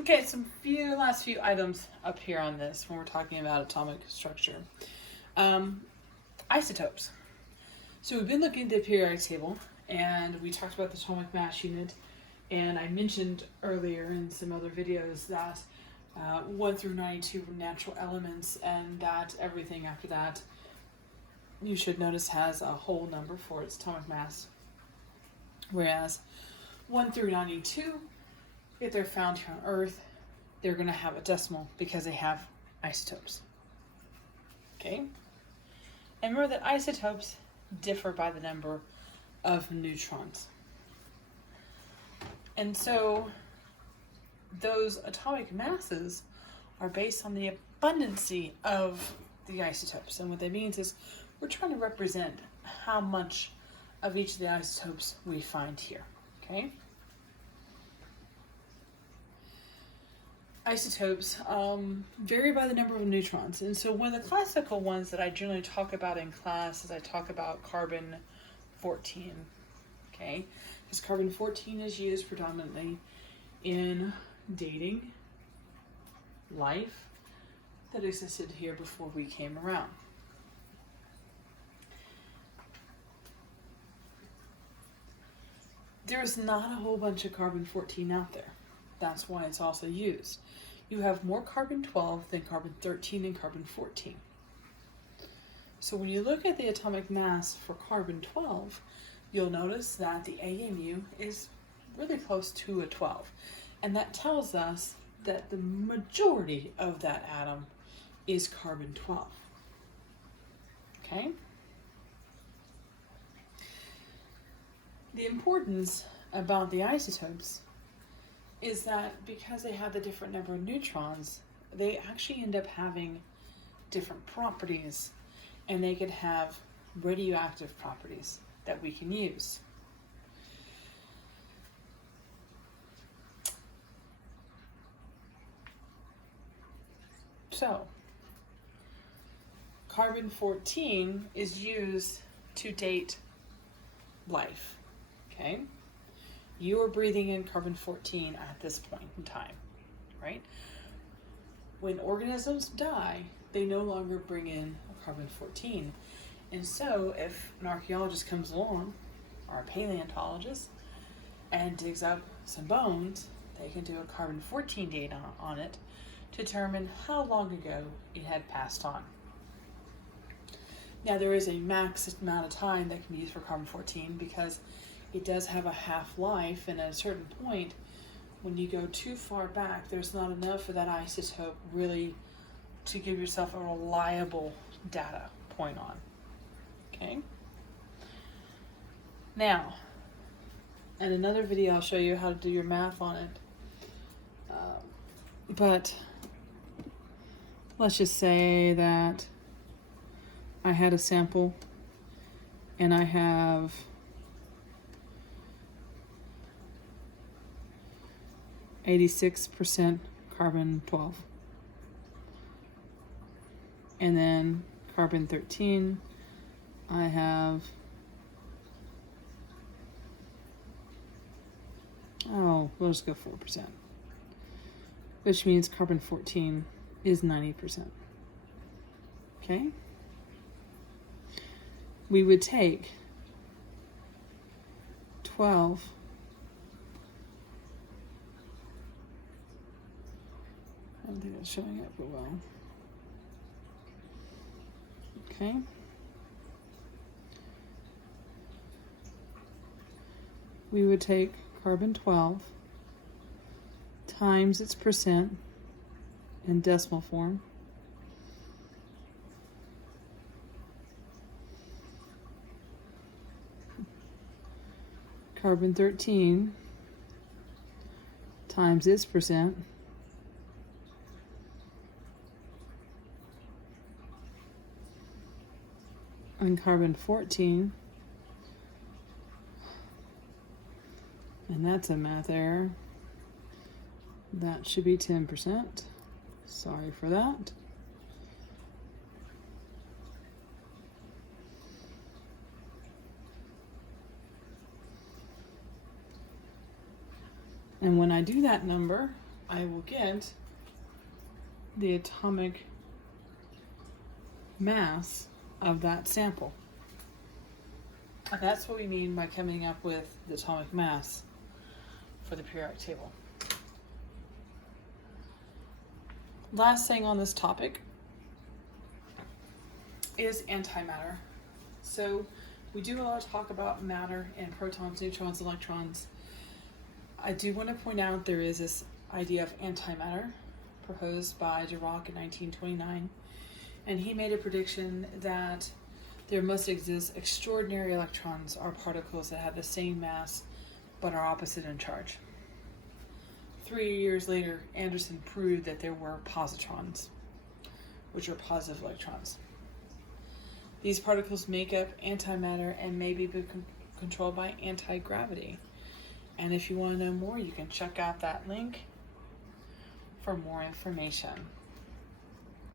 Okay, some last few items up here on this when we're talking about atomic structure. Isotopes. So we've been looking at the periodic table, and we talked about the atomic mass unit, and I mentioned earlier in some other videos that 1 through 92 were natural elements, and that everything after that, you should notice, has a whole number for its atomic mass. Whereas 1 through 92, if they're found here on Earth, they're going to have a decimal because they have isotopes. Okay? And remember that isotopes differ by the number of neutrons. And so those atomic masses are based on the abundancy of the isotopes. And what that means is we're trying to represent how much of each of the isotopes we find here. Okay? Isotopes vary by the number of neutrons. And so one of the classical ones that I generally talk about in class is I talk about carbon-14. Okay? Because carbon-14 is used predominantly in dating life that existed here before we came around. There's not a whole bunch of carbon-14 out there. That's why it's also used. You have more carbon-12 than carbon-13 and carbon-14. So when you look at the atomic mass for carbon-12, you'll notice that the AMU is really close to a 12. And that tells us that the majority of that atom is carbon-12. Okay? The importance about the isotopes is that because they have the different number of neutrons, they actually end up having different properties, and they could have radioactive properties that we can use. So, carbon-14 is used to date life, okay? You are breathing in carbon-14 at this point in time, right? When organisms die, they no longer bring in carbon-14. And so if an archaeologist comes along, or a paleontologist, and digs up some bones, they can do a carbon-14 date on it to determine how long ago it had passed on. Now there is a max amount of time that can be used for carbon-14 because it does have a half-life, and at a certain point, when you go too far back, there's not enough of that isotope really to give yourself a reliable data point on. Okay? Now, in another video, I'll show you how to do your math on it. But let's just say that I had a sample and I have %86 carbon-12. And then carbon-13, I have, we'll just go 4%. Which means carbon-14 is 90%. Okay? We would take 12 I don't think it's showing up but well. Okay. We would take carbon-12 times its percent in decimal form. Carbon-13 times its percent. And carbon-14, and that's a math error. That should be 10%. Sorry for that. And when I do that number, I will get the atomic mass of that sample. And that's what we mean by coming up with the atomic mass for the periodic table. Last thing on this topic is antimatter. So we do a lot of talk about matter and protons, neutrons, electrons. I do want to point out there is this idea of antimatter proposed by Dirac in 1929, and he made a prediction that there must exist extraordinary electrons or particles that have the same mass but are opposite in charge. 3 years later, Anderson proved that there were positrons, which are positive electrons. These particles make up antimatter and may be controlled by anti-gravity. And if you want to know more, you can check out that link for more information.